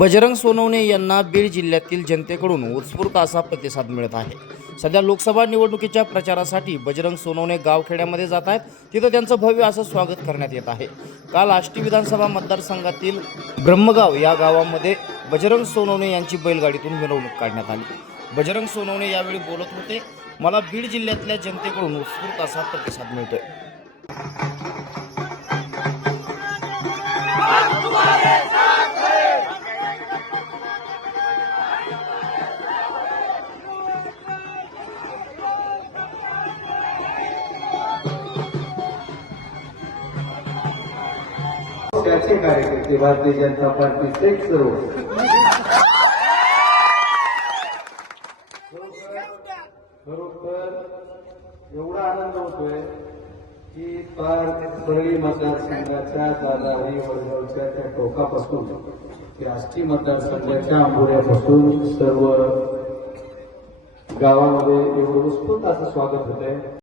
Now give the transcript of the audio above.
बजरंग सोनवणे यांना बीड जिल्ह्यातील जनतेकडून उत्स्फूर्त असा प्रतिसाद मिळत आहे. सध्या लोकसभा निवडणुकीच्या प्रचारासाठी बजरंग सोनवणे गावखेड्यामध्ये जात आहेत. तिथं त्यांचं भव्य असं स्वागत करण्यात येत आहे. काल आष्टी विधानसभा मतदारसंघातील ब्रह्मगाव या गावामध्ये बजरंग सोनवणे यांची बैलगाडीतून मिरवणूक काढण्यात आली. बजरंग सोनवणे यावेळी बोलत होते मला बीड जिल्ह्यातल्या जनतेकडून उत्स्फूर्त असा प्रतिसाद मिळतोय. त्याचे कार्यकर्ते भारतीय जनता पार्टीचे सर्व. खरोखर एवढा आनंद होतोय की पार परळी मतदारसंघाच्या दादाहरी वडगावच्या त्या टोकापासून ते आष्टी मतदारसंघाच्या आंबोऱ्यापासून सर्व गावामध्ये एवढं उत्स्फूर्त असं स्वागत होत आहे